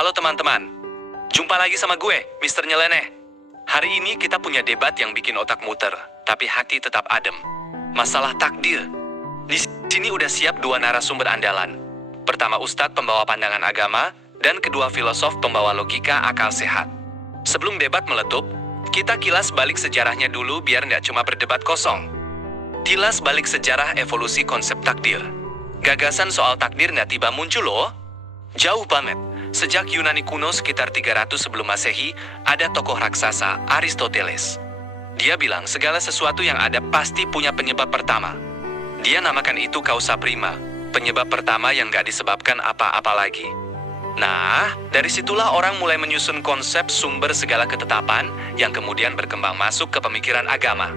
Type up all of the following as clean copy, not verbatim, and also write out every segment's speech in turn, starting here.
Halo teman-teman, jumpa lagi sama gue, Mister Nyeleneh. Hari ini kita punya debat yang bikin otak muter, tapi hati tetap adem. Masalah takdir. Di sini udah siap dua narasumber andalan. Pertama Ustadz pembawa pandangan agama, dan kedua filosof pembawa logika akal sehat. Sebelum debat meletup, kita kilas balik sejarahnya dulu biar nggak cuma berdebat kosong. Kilas balik sejarah evolusi konsep takdir. Gagasan soal takdir nggak tiba muncul loh. Jauh banget. Sejak Yunani kuno sekitar 300 sebelum Masehi, ada tokoh raksasa, Aristoteles. Dia bilang segala sesuatu yang ada pasti punya penyebab pertama. Dia namakan itu causa prima, penyebab pertama yang nggak disebabkan apa-apa lagi. Nah, dari situlah orang mulai menyusun konsep sumber segala ketetapan yang kemudian berkembang masuk ke pemikiran agama.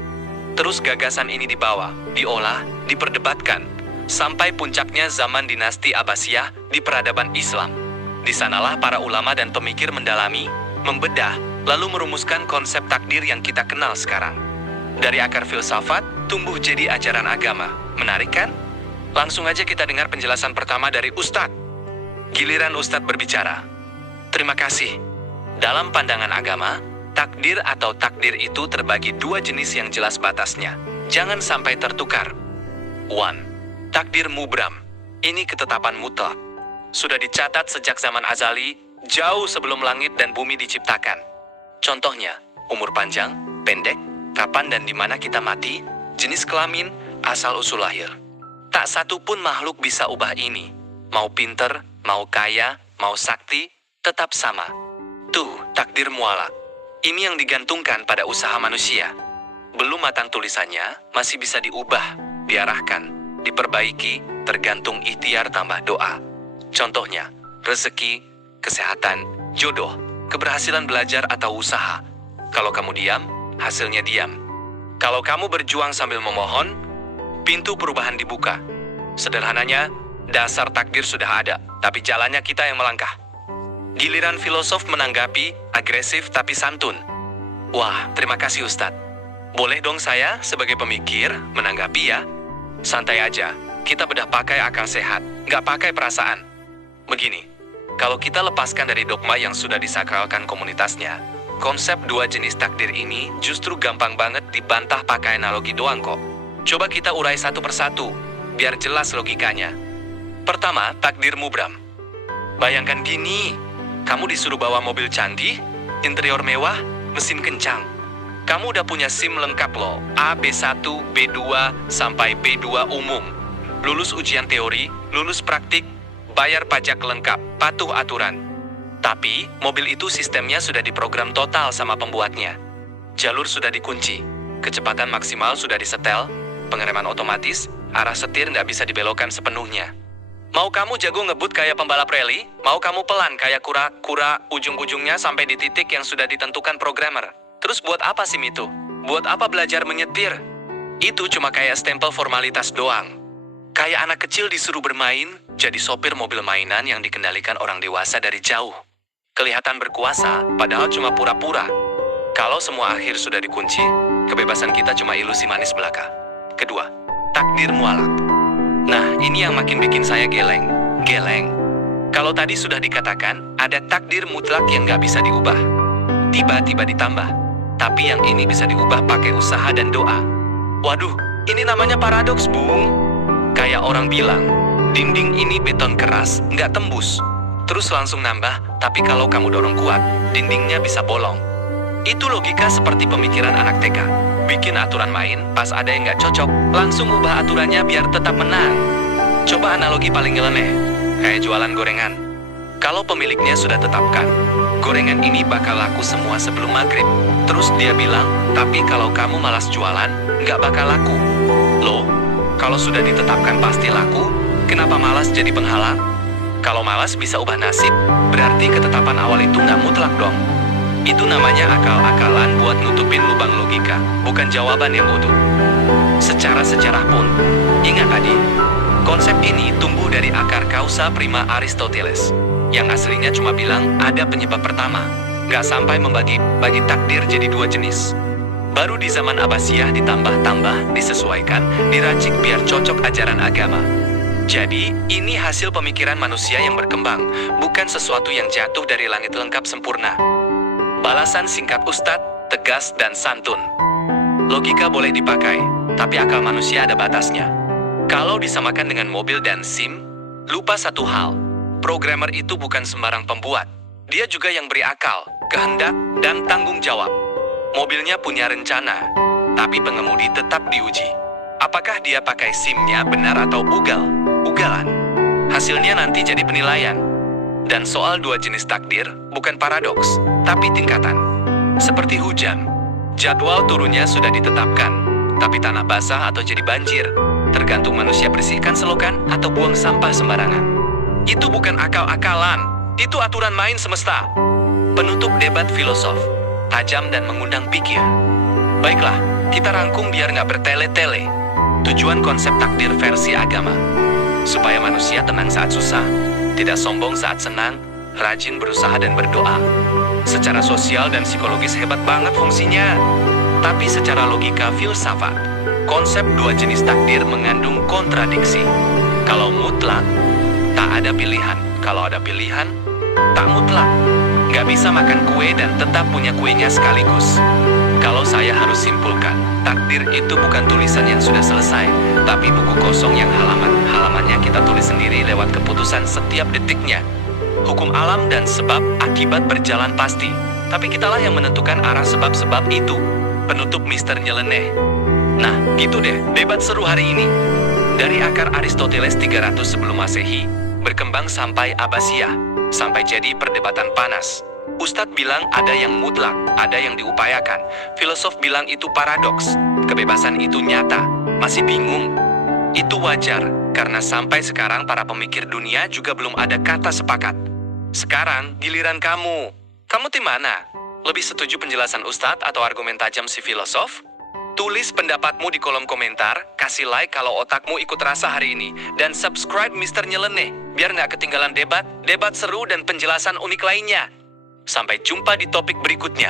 Terus gagasan ini dibawa, diolah, diperdebatkan, sampai puncaknya zaman dinasti Abbasiyah di peradaban Islam. Di sanalah para ulama dan pemikir mendalami, membedah, lalu merumuskan konsep takdir yang kita kenal sekarang. Dari akar filsafat, tumbuh jadi ajaran agama. Menarik kan? Langsung aja kita dengar penjelasan pertama dari Ustadz. Giliran Ustadz berbicara. Terima kasih. Dalam pandangan agama, takdir atau takdir itu terbagi dua jenis yang jelas batasnya. Jangan sampai tertukar. 1. Takdir mubram. Ini ketetapan mutlak. Sudah dicatat sejak zaman azali, jauh sebelum langit dan bumi diciptakan. Contohnya, umur panjang, pendek, kapan dan di mana kita mati, jenis kelamin, asal-usul lahir. Tak satu pun makhluk bisa ubah ini. Mau pinter, mau kaya, mau sakti, tetap sama. Tuh, takdir mualak. Ini yang digantungkan pada usaha manusia. Belum matang tulisannya, masih bisa diubah, diarahkan, diperbaiki, tergantung ikhtiar tambah doa. Contohnya, rezeki, kesehatan, jodoh, keberhasilan belajar atau usaha. Kalau kamu diam, hasilnya diam. Kalau kamu berjuang sambil memohon, pintu perubahan dibuka. Sederhananya, dasar takdir sudah ada, tapi jalannya kita yang melangkah. Giliran filosof menanggapi, agresif tapi santun. Wah, terima kasih Ustadz. Boleh dong saya sebagai pemikir menanggapi ya? Santai aja, kita bedah pakai akal sehat, nggak pakai perasaan. Begini, kalau kita lepaskan dari dogma yang sudah disakralkan komunitasnya, konsep dua jenis takdir ini justru gampang banget dibantah pakai analogi doang kok. Coba kita urai satu persatu, biar jelas logikanya. Pertama, takdir mubram. Bayangkan gini, kamu disuruh bawa mobil canggih, interior mewah, mesin kencang. Kamu udah punya SIM lengkap loh, A, B1, B2, sampai B2 umum. Lulus ujian teori, lulus praktik, bayar pajak lengkap, patuh aturan. Tapi, mobil itu sistemnya sudah diprogram total sama pembuatnya. Jalur sudah dikunci, kecepatan maksimal sudah disetel, pengereman otomatis, arah setir nggak bisa dibelokkan sepenuhnya. Mau kamu jago ngebut kayak pembalap rally, mau kamu pelan kayak kura-kura, ujung-ujungnya sampai di titik yang sudah ditentukan programmer. Terus buat apa SIM itu? Buat apa belajar menyetir? Itu cuma kayak stempel formalitas doang. Kayak anak kecil disuruh bermain, jadi sopir mobil mainan yang dikendalikan orang dewasa dari jauh. Kelihatan berkuasa, padahal cuma pura-pura. Kalau semua akhir sudah dikunci, kebebasan kita cuma ilusi manis belaka. Kedua, takdir mualak. Nah, ini yang makin bikin saya geleng. Kalau tadi sudah dikatakan, ada takdir mutlak yang nggak bisa diubah. Tiba-tiba ditambah. Tapi yang ini bisa diubah pakai usaha dan doa. Waduh, ini namanya paradoks, Bung. Kayak orang bilang, dinding ini beton keras, nggak tembus. Terus langsung nambah, tapi kalau kamu dorong kuat, dindingnya bisa bolong. Itu logika seperti pemikiran anak TK. Bikin aturan main, pas ada yang nggak cocok, langsung ubah aturannya biar tetap menang. Coba analogi paling nyeleneh, kayak jualan gorengan. Kalau pemiliknya sudah tetapkan, gorengan ini bakal laku semua sebelum maghrib. Terus dia bilang, tapi kalau kamu malas jualan, nggak bakal laku. Loh? Kalau sudah ditetapkan pasti laku, kenapa malas jadi penghalang? Kalau malas bisa ubah nasib, berarti ketetapan awal itu nggak mutlak dong. Itu namanya akal-akalan buat nutupin lubang logika, bukan jawaban yang utuh. Secara sejarah pun, ingat tadi, konsep ini tumbuh dari akar causa prima Aristoteles, yang aslinya cuma bilang ada penyebab pertama, nggak sampai bagi takdir jadi dua jenis. Baru di zaman Abbasiyah ditambah-tambah, disesuaikan, diracik biar cocok ajaran agama. Jadi, ini hasil pemikiran manusia yang berkembang, bukan sesuatu yang jatuh dari langit lengkap sempurna. Balasan singkat Ustadz, tegas dan santun. Logika boleh dipakai, tapi akal manusia ada batasnya. Kalau disamakan dengan mobil dan SIM, lupa satu hal. Programmer itu bukan sembarang pembuat. Dia juga yang beri akal, kehendak, dan tanggung jawab. Mobilnya punya rencana, tapi pengemudi tetap diuji. Apakah dia pakai SIM-nya benar atau ugalan? Hasilnya nanti jadi penilaian. Dan soal dua jenis takdir bukan paradoks, tapi tingkatan. Seperti hujan, jadwal turunnya sudah ditetapkan, tapi tanah basah atau jadi banjir, tergantung manusia bersihkan selokan atau buang sampah sembarangan. Itu bukan akal-akalan, itu aturan main semesta. Penutup debat filosof, tajam dan mengundang pikir. Baiklah, kita rangkum biar nggak bertele-tele. Tujuan konsep takdir versi agama, supaya manusia tenang saat susah, tidak sombong saat senang, rajin berusaha dan berdoa. Secara sosial dan psikologis hebat banget fungsinya. Tapi secara logika filsafat, konsep dua jenis takdir mengandung kontradiksi. Kalau mutlak, tak ada pilihan. Kalau ada pilihan, tak mutlak. Nggak bisa makan kue dan tetap punya kuenya sekaligus. Kalau saya harus simpulkan, takdir itu bukan tulisan yang sudah selesai, tapi buku kosong yang halamannya kita tulis sendiri lewat keputusan setiap detiknya. Hukum alam dan sebab akibat berjalan pasti, tapi kitalah yang menentukan arah sebab-sebab itu. Penutup Mister Nyeleneh. Nah, gitu deh, debat seru hari ini. Dari akar Aristoteles 300 sebelum Masehi, berkembang sampai Abbasiyah, sampai jadi perdebatan panas. Ustadz bilang ada yang mutlak, ada yang diupayakan. Filosof bilang itu paradoks, kebebasan itu nyata. Masih bingung? Itu wajar, karena sampai sekarang para pemikir dunia juga belum ada kata sepakat. Sekarang, giliran kamu. Kamu tim mana? Lebih setuju penjelasan Ustadz atau argumen tajam si filosof? Tulis pendapatmu di kolom komentar, kasih like kalau otakmu ikut rasa hari ini, dan subscribe Mister Nyeleneh, biar nggak ketinggalan debat seru dan penjelasan unik lainnya. Sampai jumpa di topik berikutnya.